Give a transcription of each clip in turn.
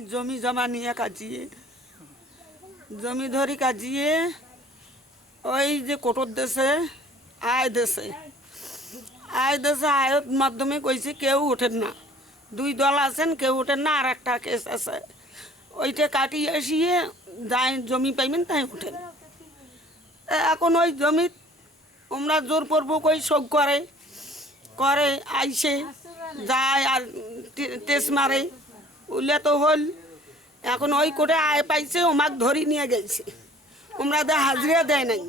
জমি জমা নিয়ে কাজিয়ে। জমি ধরি কাজিয়ে, ওই যে কোটর দেশে, আয় দেশে। আয় দেশে আয়ের মাধ্যমে কইছে, কেউ ওঠেন না। দুই দল আছেন, কেউ ওঠেন না, আর একটা কেস আছে। ওইটা কাটিয়ে আসিয়ে যাই জমি পাইবেন, তাই ওঠেন। এখন ওই জমি আমরা জোর পড়ব কই শোক করে করে, আইসে, যায় আর টে- টেস মারে। উলে তো হল। এখন ওই কোটে আয় পাইছে, ওমাক ধরি নিয়ে গেছে। ওমরা দে হাজিরা দেয় নাই।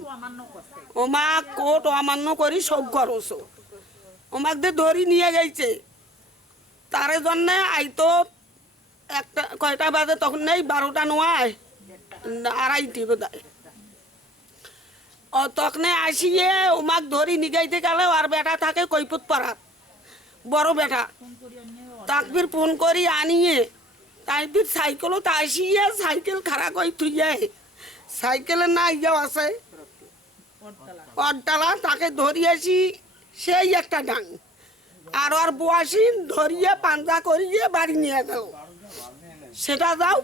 ওমাক কোট অমান্য করি সব করছ। ওমাক দে ধরি নিয়ে গেছে। তার জন্যে আইতো একটা, কয়টা বাজে তখন নেই, বারোটা নোয়ায়। আড়াইটি বোধহয়। ও তখনে আসিয়ে ওমাক ধরি নিগাইতে গেলে আর বেটা থাকে কৈপুত পাড়াত। বড় বেটা। তাকবির ফোন করি আনিয়ে তাই ফির সাইকেলও তা আসিয়ে সাইকেল খারাপ করে থুইয়ে। সাইকেলে না ইয়েও আছে পটতলা তাকে ধরি আসি সেই একটা ডাং। আর ওর বয়াসিন ধরিয়ে পাঞ্জা করিয়ে বাড়ি নিয়ে গেল। সেটা দাও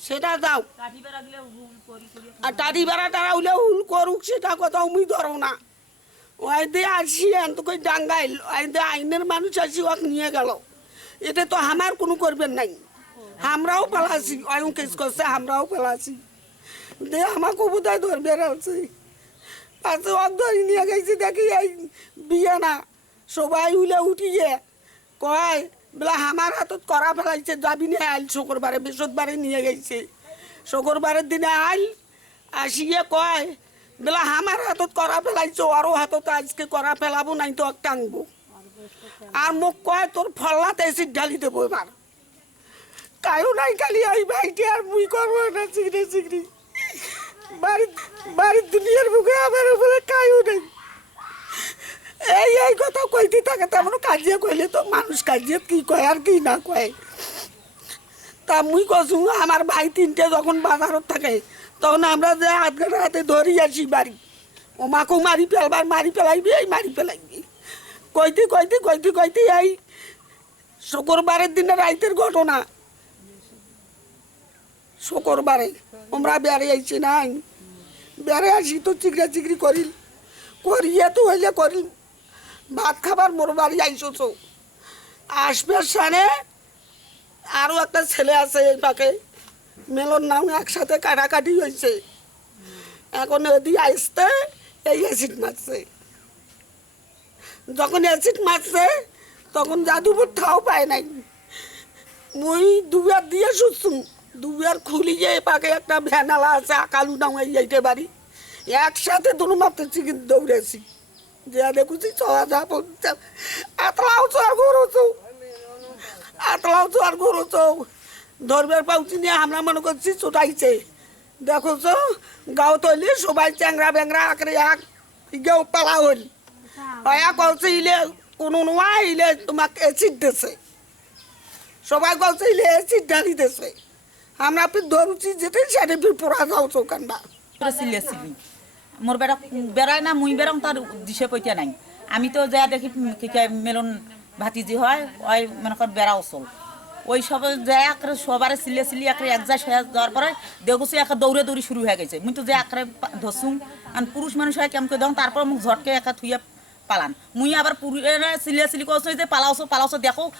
সেটা দাও আর টাড়ি বেড়া তারা উলে উল করুক সেটা কথা উমি ধরো না। ওই দিয়ে আসি এত কই ডাঙ্গাইল। ওই দিয়ে আইনের মানুষ আসি ওকে নিয়ে গেল। এটা তো আমার কোনো করবেন নাই। আমরাও পালাছি অয়ং কেস করছে আমরাও পালাছি। দে আমাকে বোধহয় ধরবে আছে পাশে ওক ধরে নিয়ে গেছি, দেখি এই বিয়ে না সবাই উলে উঠিয়ে কয়, বলে আমার হাতত করা ফেলাইছে, যাবি নিয়ে আইল শুক্রবারে, বৃহস্পতিবারে নিয়ে গেছে। শুক্রবারের দিনে আইল, আসিয়ে কয় বলে আমার হাতত করা ফেলাইছে আরও হাতত আজকে করা ফেলাবো নাই তো টাঙবো আর মোক কয় তোর ফল্লাতে এসে ঢালি দেবো এবার কায়ও নাই খালি এই ভাইটি আর মুই করব না চিগড়ি চিগড়ি বাড়ির বাড়ির দুনিয়ার বুকে আমার উপরে কায়ও নেই। এই এই কথা কইতে থাকে তেমন কাজিয়ে কইলে তো মানুষ কাজিয়ে কি কয় আর কি না কয়। তা মুই কছু আমার ভাই তিনটে যখন বাজারত থাকে তখন আমরা যে হাত হাতে ধরি আসি বাড়ি। ও মাকেও মারি ফেলবার, মারি ফেলাইবি, এই মারি ফেলাইবি। কইতে কইতে কইতে কইতে এই শুক্রবারের দিনে রাইতের ঘটনা। শুক্রবারে আমরা বেড়ে আইছি নাই। বেড়ে আসি তো চিকরা চিকরি করিল। করিয়ে তো হইলে করিল। ভাত খাবার মোর বাড়ি আইসছ। আসবে সানে আরও একটা ছেলে আছে এই পাকে। মেলন নাম একসাথে কাটাকাটি হয়েছে। এখন এদি আসতে এই অ্যাসিড মারছে। যখন অ্যাসিড মারছে, তখন জাদুপুর ঠাও পায় নাই। মুই দুবার দিয়ে শুনছুম দুবার খুলিয়ে পাকে একটা ভ্যানালা আছে, আকালু নাম এই এইটে বাড়ি। একসাথে দুনো মাত্র চিকেন দৌড়েছি। যে দেখুছি ছ হাজার তো আর গরুছো এতলাও তো আর গরুছো ধরবার পাউছি নিয়ে আমরা মনে করছি চুটাইছে দেখো তো গাও তৈলি সবাই চ্যাংরা ব্যাংরা আঁকড়ে এক গেও পালা হইল। অয়া কলছে ইলে কোনো নোয়া ইলে তোমাকে এসিড দেছে। সবাই কলছে ইলে এসিড ঢালি দেছে। আমরা ফির ধরুছি যেতে সেটা ফির পোড়া যাও সিলি মোর বেড়া বেড়ায় না মুই বেড়াম তার দিশে পইতে নাই। আমি তো যা দেখি কি কয় মেলন ভাতিজি হয় ওই মনে কর বেড়া ওসল ওই সব যায় আকারে সবারে সিলে সিলি আকারে এক যায় সয়া যাওয়ার পরে দেখছি একা দৌড়ে দৌড়ি শুরু হয়ে গেছে। মুই তো যে আকারে ধরছুম আর পুরুষ মানুষ হয় কেমন করে দেখুন তারপর মুখ ঝটকে একা থুইয়া পালান। মুই আবার পুরুষে সিলিয়া সিলি করছ যে পালাওছো পালাওছো দেখো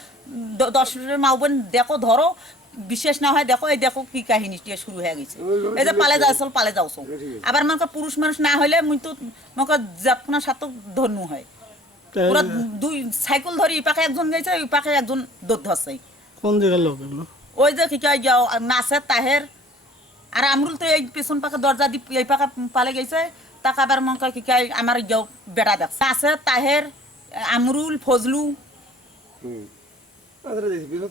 দ- দশের মাও বোন দেখো ধরো বিশেষ না হয় দেখো এই দেখো কি কাহিনী শুরু হয়ে গেছে। এই যে পালে যাওয়াল পালে যাওছো। আবার মনে পুরুষ মানুষ না হইলে মুই তো মনে যাপনা সাথে ধন্য হয়। ওরা দুই সাইকেল ধরে এই পাকে একজন গেছে ওই পাকে একজন দৌড় ধরছে। কোন জায়গার লোক এগুলো? ওই যে কি কয় যাও নাসের তাহের। আর আমরুল তো এই পেছন পাকে দরজা দি এই পাকে পালে গেছে। তাকে আবার মনে কয় কি কয় আমার যাও বেড়া দেখছে নাসের তাহের আমরুল ফজলু।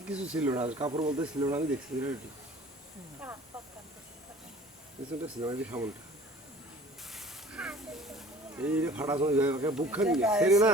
কিছু ছিল না কাপড় বলতে ছিল না আমি দেখছি পেছনটা ছিল না এই যে সামনটা। এই ফাটা সময় বুক খান না?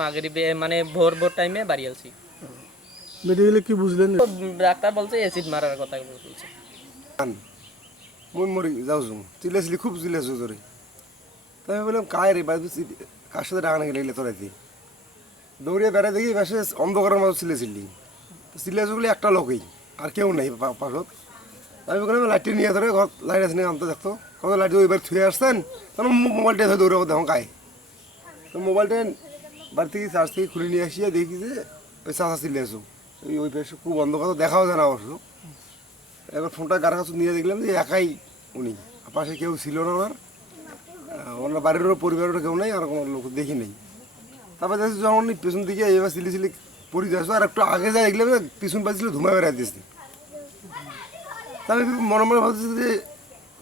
মাগরিবে মানে ভোর ভোর টাইমে বাড়ি আসছি মেডিকেলে কি বুঝলেন? ডাক্তার বলছে অ্যাসিড মারার কথা বলছে। মন মরি যাও জুম। চিল্লাছিলি খুব চিল্লাছো তোরে তাই আমি বললাম কায় রে বাড়ি কার সাথে ডাকানা গেলে তোরাইতে দৌড়িয়ে বেড়া দেখি বেশে অন্ধকারের মতো চিল্লেছিলি চিল্লাছো বলে একটা লোকই আর কেউ নেই পাশত। আমি বললাম লাইটটি নিয়ে ধরে ঘর লাইট আছে নিয়ে আনতে দেখতো কত লাইট ওইবার থুয়ে আসছেন? তখন মোবাইলটা ধরে দৌড়ে দেখো কায়। তো মোবাইলটা বাড়ি থেকে চার্জ থেকে খুলে নিয়ে আসিয়া দেখি যে ওই চাষা চিল্লেছো ওই ওই পাশে খুব অন্ধকার দেখাও যায় না অবশ্য। এবার ফোনটা গার কাছে নিয়ে দেখলাম যে একাই উনি। পাশে কেউ ছিল না ওনার ওনার বাড়িরও পরিবারেরও কেউ নেই, আর কোনো লোক দেখি নেই। তারপর দেখছি যখন পেছন দিকে এবার সিলি সিলি পরি যাচ্ছ, আর একটু আগে যাই দেখলাম যে পিছন পাচ্ছিল ধুমা বেড়াই দিয়েছে। আমি মনে মনে ভাবছি যে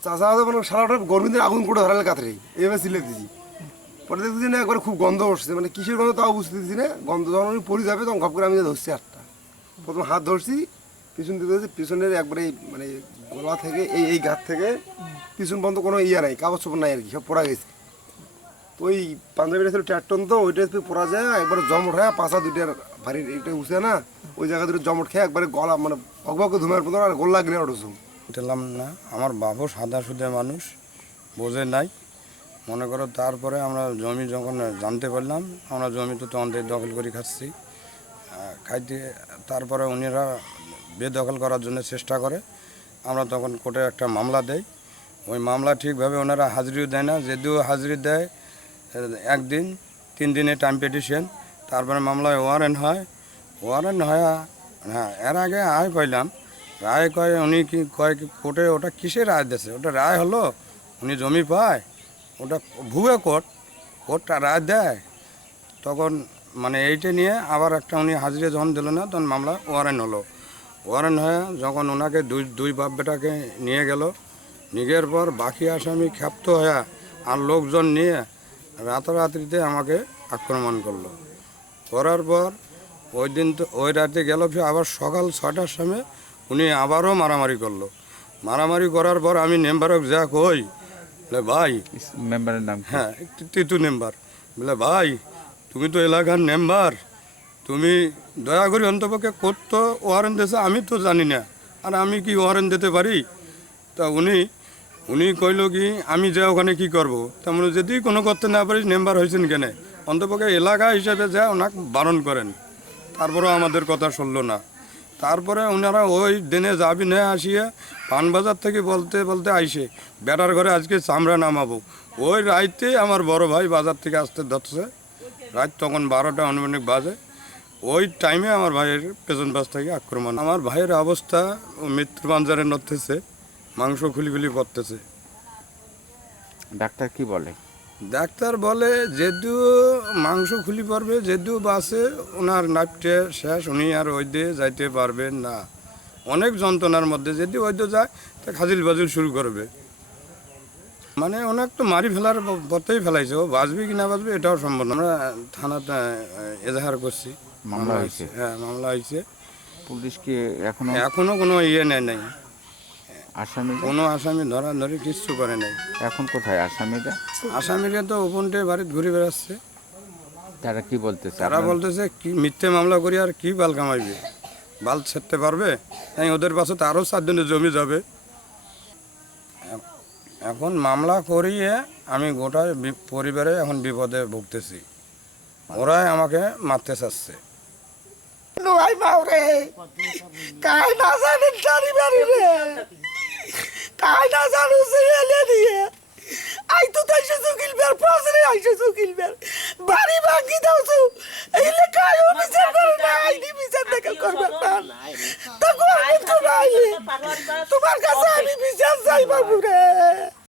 চাষা মানে সারাটা গরমিদের আগুন করে ধরালে কাতরে। এবার সিলে দিয়েছি। পরে দেখছি না, একবার খুব গন্ধ উঠছে মানে কিসের গন্ধ তাও বুঝতে দিচ্ছি না। গন্ধ যখন উনি পরি যাবে, তখন ঘপ করে আমি ধরছি হাতটা। প্রথম হাত ধরছি, পিছন দিকে ধরছি, পিছনের একবারে মানে গলা থেকে, এই এই ঘাট থেকে পিছন পর্যন্ত কোনো ইয়া নাই কাগজ চোপড় নাই আর কি, সব পড়া গেছে। তো ওই পাঞ্জাবিটা ছিল চার তো ওইটা পড়া যায়, একবার জমট হয় পাশা দুইটার ভারী এটা উঠছে না, ওই জায়গা দুটো জমট খেয়ে একবারে গলা মানে ভগভগ ধুমের মতো আর গোল্লা গিলে উঠেছো দিলাম না, আমার বাবু সাদা সুদে মানুষ, বোঝে নাই। মনে করো তারপরে আমরা জমি যখন জানতে পারলাম, আমরা জমি তো তখন দখল করে খাচ্ছি। খাইতে, তারপরে উনিরা বেদখল করার জন্য চেষ্টা করে। আমরা তখন কোর্টে একটা মামলা দেই। ওই মামলা ঠিকভাবে ওনারা হাজিরিও দেয় না, যদিও হাজিরি দেয় একদিন, তিন দিনের টাইম পিটিশন তারপরে মামলায় ওয়ারেন্ট হয়। ওয়ারেন্ট হয় হ্যাঁ এর আগে আয় পাইলাম। রায় কয়, উনি কি কয়, কোর্টে ওটা কিসের রায় দিয়েছে? ওটা রায় হলো, উনি জমি পায় ওটা ভুয়ে কোর্ট, কোর্টটা রায় দেয়। তখন মানে এইটা নিয়ে আবার একটা উনি হাজিরে যখন দিল না, তখন মামলা ওয়ারেন্ট হলো। ওয়ারেন্ট হয়ে যখন ওনাকে দুই দুই বাপ বেটাকে নিয়ে গেল নিগের পর বাকি আসামি ক্ষাপ্ত হয়ে আর লোকজন নিয়ে রাতারাত্রিতে আমাকে আক্রমণ করল। করার পর ওই দিন তো, ওই রাতে গেল আবার সকাল ছটার সময় উনি আবারও মারামারি করল। মারামারি করার পর আমি নেম্বারক যা কই বলে ভাই মেম্বারের নাম হ্যাঁ তিতু মেম্বার বলে ভাই তুমি তো এলাকার মেম্বার তুমি দয়া করে অন্তপক্ষে করতো ওয়ারেন্ট দিয়েছে আমি তো জানি না। আর আমি কি ওয়ারেন্ট দিতে পারি? তা উনি উনি কইল কি আমি যে ওখানে কি করব? তেমন যদি কোনো করতে না পারি মেম্বার হয়েছেন কেন? অন্তপক্ষে এলাকা হিসেবে যা ওনাকে বারণ করেন তারপরেও আমাদের কথা শুনলো না। তারপরে ওনারা ওই দিনে যাবি না আসিয়া পানবাজার থেকে বলতে বলতে আইসে, বেটার ঘরে আজকে চামড়া নামাবো। ওই রাইতে আমার বড় ভাই বাজার থেকে আসতে ধরছে। রাত তখন বারোটা আনুমানিক বাজে। ওই টাইমে আমার ভাইয়ের পেছন পাশ থেকে আক্রমণ। আমার ভাইয়ের অবস্থা ও মৃত্যুর পাঞ্জারে নড়তেছে, মাংস খুলি খুলি পড়তেছে। ডাক্তার কি বলে? ডাক্তার বলে যদিও মাংস খুলি পারবে যদিও বাসে ওনার নাপটে শেষ উনি আর ওই দিয়ে যাইতে পারবেন না। অনেক যন্ত্রণার মধ্যে যদি ওই দিয়ে যায় তা খাজিল বাজিল শুরু করবে। মানে অনেক তো মারি ফেলার পথেই ফেলাইছে। ও বাঁচবে কি না বাঁচবে এটাও সম্ভব না। আমরা থানাতে এজাহার করছি। মামলা হয়েছে। হ্যাঁ মামলা হয়েছে। পুলিশকে এখনও এখনও কোনো ইয়ে নেয় নাই। আসামি কোনো আসামি ধরা ধরে কিচ্ছু করে নাই। এখন কোথায় আসামিরা? আসামিরা তো ওপনটে বাড়িতে ঘুরে বেড়াচ্ছে। তারা কি বলতেছে তারা বলতেছে কি মিথ্যে মামলা করি আর কি বাল কামাইবে? বাল ছেড়তে পারবে? তাই ওদের পাশে তো আরও চারজনের জমি যাবে। এখন মামলা করিয়ে আমি গোটা পরিবারে এখন বিপদে ভুগতেছি। ওরাই আমাকে মারতে চাচ্ছে। নোয়াই মাওরে কাই না জানেন সারি বাড়ি রে? কায়দা জানো সিরিয়ালে দিয়ে। আই তো তাই সে চুকিল বের পাশে আইসে চুকিল বের। বাড়ি ভাঙি দাও তো। এইলে কায় ও বিচার করে না আইনি বিচার দেখাল করবে না তা করবে তো ভাই তোমার কাছে আমি বিচার চাই বাবু রে।